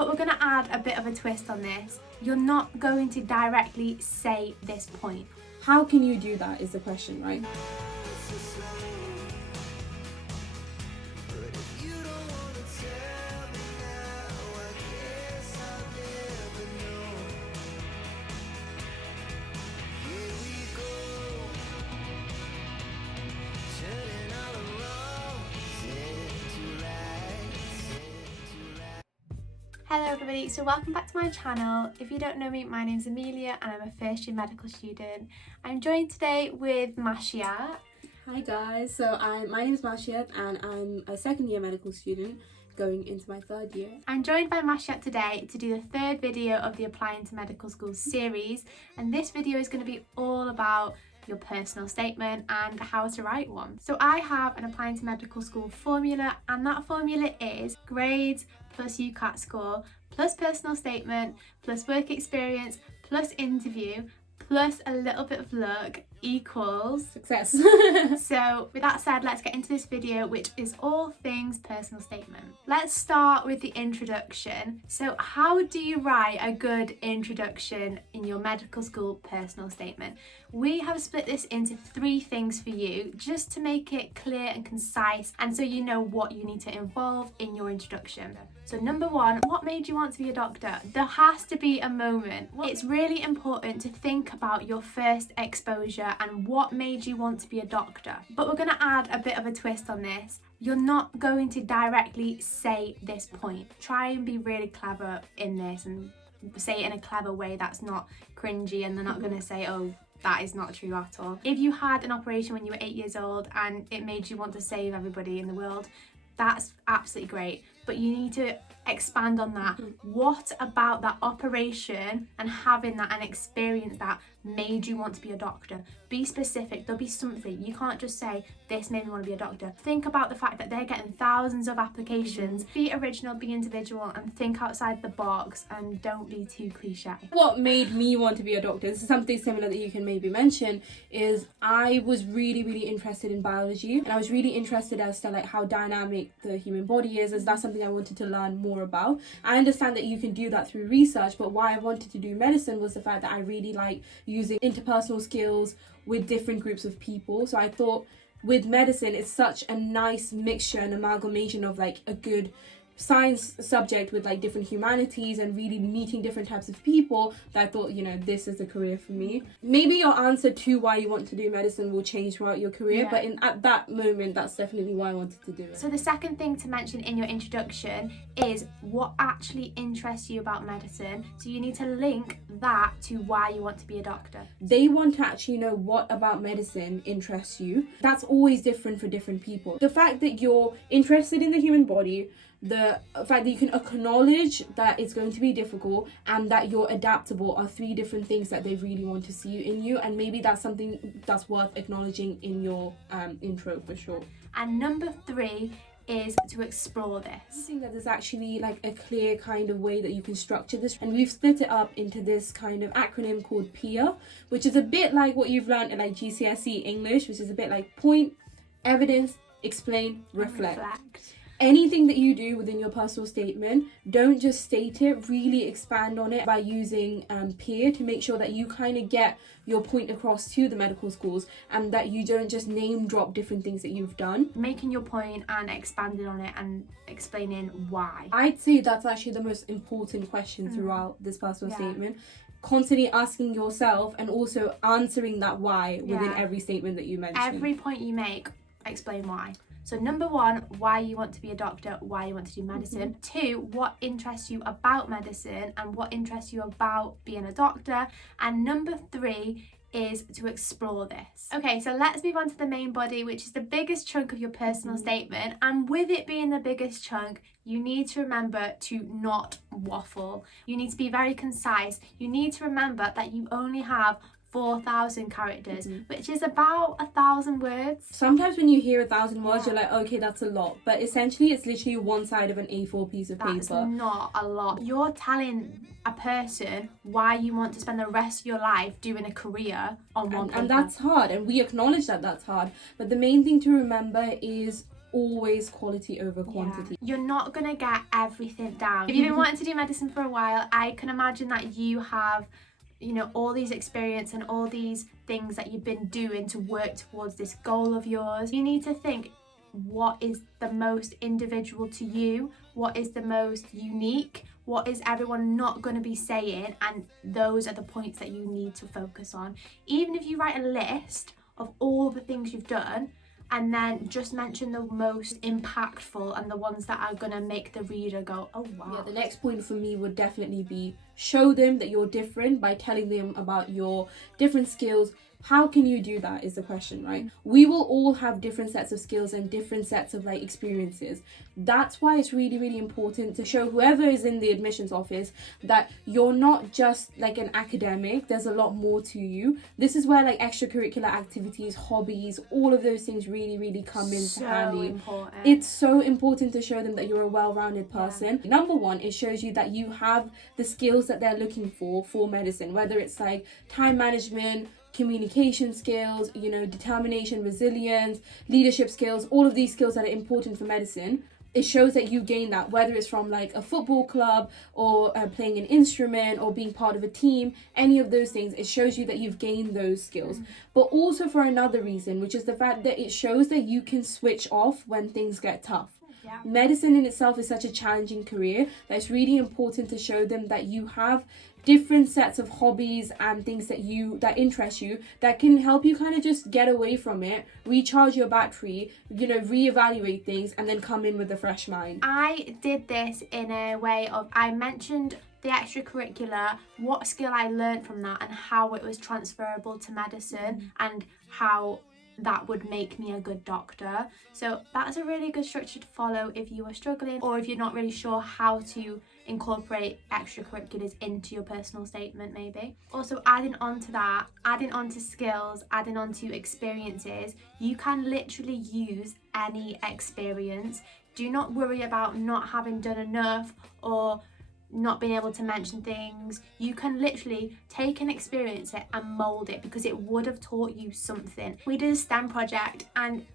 But we're going to add a bit of a twist on this. You're not going to directly say this point. How can you do that is the question, right? Hello everybody, so welcome back to my channel. If you don't know me, my name's Amelia and I'm a first year medical student. I'm joined today with Mashiat. Hi guys, so my name is Mashiat and I'm a second year medical student going into my third year. I'm joined by Mashiat today to do the third video of the Applying to Medical School series, and this video is going to be all about your personal statement and how to write one. So I have an Applying to Medical School formula, and that formula is grades plus UCAT score plus personal statement plus work experience plus interview plus a little bit of luck equals success. So with that said, let's get into this video, which is all things personal statement. Let's start with the introduction. So how do you write a good introduction in your medical school personal statement? We have split this into 3 things for you, just to make it clear and concise, and so you know what you need to involve in your introduction. So number 1, what made you want to be a doctor? There has to be a moment. It's really important to think about your first exposure and what made you want to be a doctor. But we're going to add a bit of a twist on this. You're not going to directly say this point. Try and be really clever in this and say it in a clever way that's not cringy, and they're not going to say, oh, that is not true at all. If you had an operation when you were 8 years old and it made you want to save everybody in the world, that's absolutely great. But you need to expand on that. What about that operation and having that and experience that made you want to be a doctor? Be specific. There'll be something. You can't just say, this made me want to be a doctor. Think about the fact that they're getting thousands of applications. Be original, be individual, and think outside the box, and don't be too cliche. What made me want to be a doctor, this is something similar that you can maybe mention, is I was really interested in biology, and I was really interested as to like how dynamic the human body is, as that's something I wanted to learn more about. I understand that you can do that through research, but why I wanted to do medicine was the fact that I really like using interpersonal skills with different groups of people. So I thought with medicine, it's such a nice mixture and amalgamation of like a good science subject with like different humanities and really meeting different types of people, that I thought, you know, this is a career for me. Maybe your answer to why you want to do medicine will change throughout your career, but at that moment, that's definitely why I wanted to do it. So the second thing to mention in your introduction is what actually interests you about medicine. So you need to link that to why you want to be a doctor. They want to actually know what about medicine interests you. That's always different for different people. The fact that you're interested in the human body, the fact that you can acknowledge that it's going to be difficult, and that you're adaptable are 3 different things that they really want to see in you, and maybe that's something that's worth acknowledging in your intro for sure. And number 3 is to explore this. I think that there's actually like a clear kind of way that you can structure this, and we've split it up into this kind of acronym called PEER, which is a bit like what you've learned in like GCSE English, which is a bit like point, evidence, explain, reflect. Anything that you do within your personal statement, don't just state it, really expand on it by using PEER to make sure that you kind of get your point across to the medical schools, and that you don't just name drop different things that you've done. Making your point and expanding on it and explaining why. I'd say that's actually the most important question throughout this personal statement. Constantly asking yourself and also answering that why within every statement that you mention. Every point you make, explain why. So number 1, why you want to be a doctor, why you want to do medicine. 2, what interests you about medicine and what interests you about being a doctor. And number 3 is to explore this. Okay, so let's move on to the main body, which is the biggest chunk of your personal statement. And with it being the biggest chunk, you need to remember to not waffle. You need to be very concise. You need to remember that you only have 4,000 characters, which is about 1,000 words. Sometimes when you hear 1,000 words, you're like, okay, that's a lot. But essentially, it's literally one side of an A4 piece of paper. That's not a lot. You're telling a person why you want to spend the rest of your life doing a career on one paper. And that's hard, and we acknowledge that that's hard. But the main thing to remember is always quality over quantity. You're not gonna get everything down. If you've been wanting to do medicine for a while, I can imagine that you have, you know, all these experience and all these things that you've been doing to work towards this goal of yours. You need to think, what is the most individual to you? What is the most unique? What is everyone not going to be saying? And those are the points that you need to focus on. Even if you write a list of all the things you've done, and then just mention the most impactful and the ones that are going to make the reader go, oh wow. Yeah, the next point for me would definitely be show them that you're different by telling them about your different skills. How can you do that is the question, right? We will all have different sets of skills and different sets of like experiences. That's why it's really, really important to show whoever is in the admissions office that you're not just like an academic. There's a lot more to you. This is where like extracurricular activities, hobbies, all of those things really, really come into handy. Important. It's so important to show them that you're a well-rounded person. Yeah. Number one, it shows you that you have the skills that they're looking for medicine, whether it's like time management, communication skills, you know, determination, resilience, leadership skills, all of these skills that are important for medicine. It shows that you gain that, whether it's from like a football club or playing an instrument or being part of a team, any of those things. It shows you that you've gained those skills. But also for another reason, which is the fact that it shows that you can switch off when things get tough. Yeah. Medicine in itself is such a challenging career that it's really important to show them that you have different sets of hobbies and things that interest you that can help you kind of just get away from it, recharge your battery, you know, reevaluate things, and then come in with a fresh mind. I did this in a way of, I mentioned the extracurricular, what skill I learned from that and how it was transferable to medicine and how that would make me a good doctor. So that's a really good structure to follow if you are struggling or if you're not really sure how to incorporate extracurriculars into your personal statement maybe. Also adding on to that, adding on to skills, adding on to experiences, you can literally use any experience. Do not worry about not having done enough or not being able to mention things. You can literally take an experience and mold it because it would have taught you something. We did a STEM project and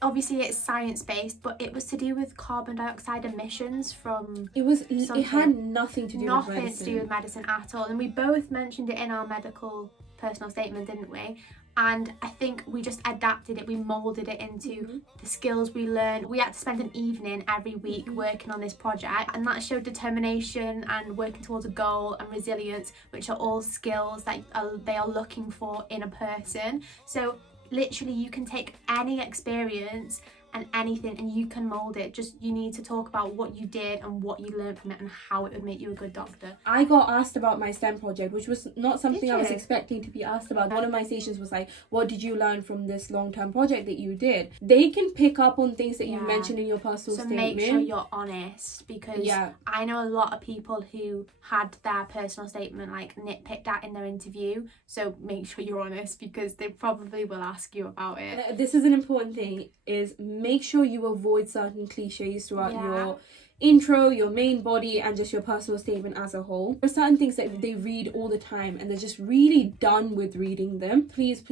obviously it's science-based, but it was to do with carbon dioxide emissions from it had nothing to do with medicine. Nothing to do with medicine at all. And we both mentioned it in our medical personal statement, didn't we? And I think we just adapted it, we moulded it into the skills we learned. We had to spend an evening every week working on this project, and that showed determination and working towards a goal and resilience, which are all skills that they are looking for in a person. So literally you can take any experience and anything and you can mold it. Just you need to talk about what you did and what you learned from it and how it would make you a good doctor. I got asked about my STEM project, which was not something I was expecting to be asked about. One of my stations was like, what did you learn from this long-term project that you did? They can pick up on things that you mentioned in your personal statement. So make sure you're honest, because I know a lot of people who had their personal statement like nitpicked at in their interview. So make sure you're honest because they probably will ask you about it. This is an important thing, is make sure you avoid certain cliches throughout your intro, your main body, and just your personal statement as a whole. There are certain things that they read all the time and they're just really done with reading them. Please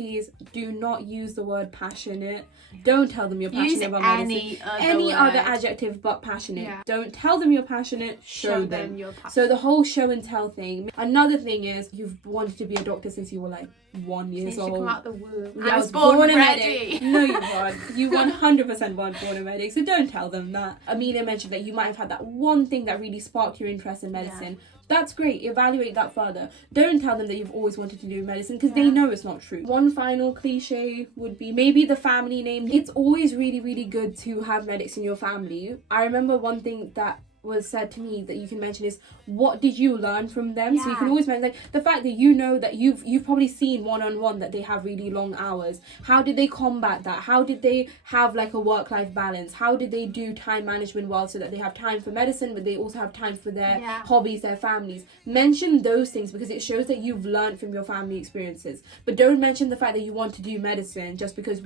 do not use the word passionate. Don't tell them you're passionate about medicine. Any other adjective but passionate. Don't tell them you're passionate, show them you're passionate. So the whole show and tell thing. Another thing is, you've wanted to be a doctor since you were like 1 year old. Come out the womb. I was born a medic. No, you weren't. You 100% weren't born a medic. So don't tell them that. Amelia mentioned that you might have had that one thing that really sparked your interest in medicine. That's great. Evaluate that further. Don't tell them that you've always wanted to do medicine because they know it's not true. One final cliche would be maybe the family name. It's always really, really good to have medics in your family. I remember one thing that was said to me that you can mention is, what did you learn from them? So you can always mention like the fact that you know that you've probably seen one-on-one that they have really long hours. How did they combat that? How did they have like a work-life balance? How did they do time management well so that they have time for medicine but they also have time for their hobbies, their families? Mention those things because it shows that you've learned from your family experiences. But don't mention the fact that you want to do medicine just because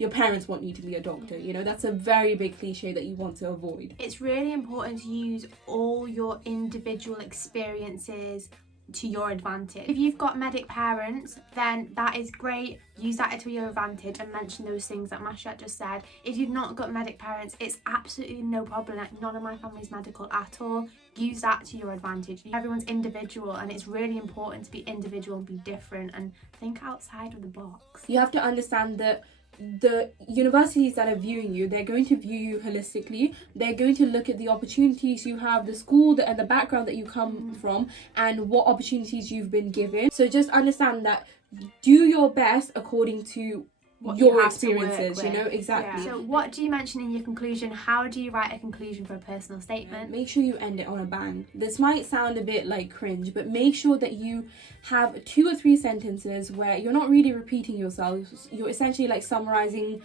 your parents want you to be a doctor. You know, that's a very big cliche that you want to avoid. It's really important to use all your individual experiences, to your advantage. If you've got medic parents, then that is great. Use that to your advantage and mention those things that Masha just said. If you've not got medic parents, it's absolutely no problem. Like, none of my family's medical at all. Use that to your advantage. Everyone's individual, and it's really important to be individual and be different and think outside of the box. You have to understand that the universities that are viewing you, they're going to view you holistically. They're going to look at the opportunities you have, the school and the background that you come from, and what opportunities you've been given. So just understand that, do your best according to What your you have to work experiences, you with. know, exactly. So what do you mention in your conclusion? How do you write a conclusion for a personal statement? Make sure you end it on a bang. This might sound a bit like cringe, but make sure that you have 2 or 3 sentences where you're not really repeating yourself. You're essentially like summarizing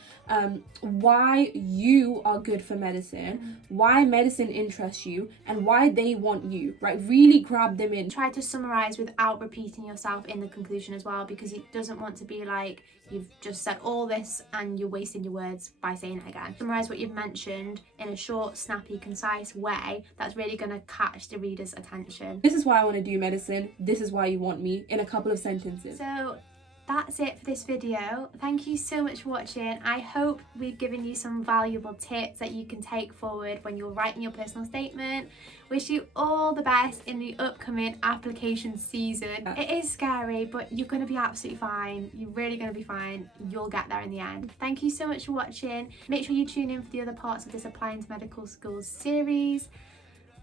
why you are good for medicine, why medicine interests you, and why they want you, right? Really grab them in. Try to summarize without repeating yourself in the conclusion as well, because it doesn't want to be like you've just said all this and you're wasting your words by saying it again. Summarize what you've mentioned in a short, snappy, concise way that's really going to catch the reader's attention. This is why I want to do medicine. This is why you want me, in a couple of sentences. So that's it for this video. Thank you so much for watching. I hope we've given you some valuable tips that you can take forward when you're writing your personal statement. Wish you all the best in the upcoming application season. It is scary, but you're going to be absolutely fine. You're really going to be fine. You'll get there in the end. Thank you so much for watching. Make sure you tune in for the other parts of this Applying to Medical Schools series.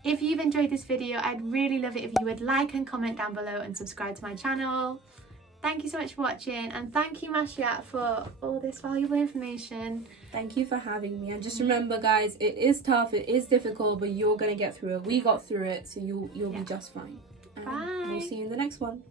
If you've enjoyed this video, I'd really love it if you would like and comment down below and subscribe to my channel. Thank you so much for watching, and thank you, Masha, for all this valuable information. Thank you for having me, and just remember, guys, it is tough, it is difficult, but you're gonna get through it. We got through it, so you'll be just fine. And Bye. we'll see you in the next one.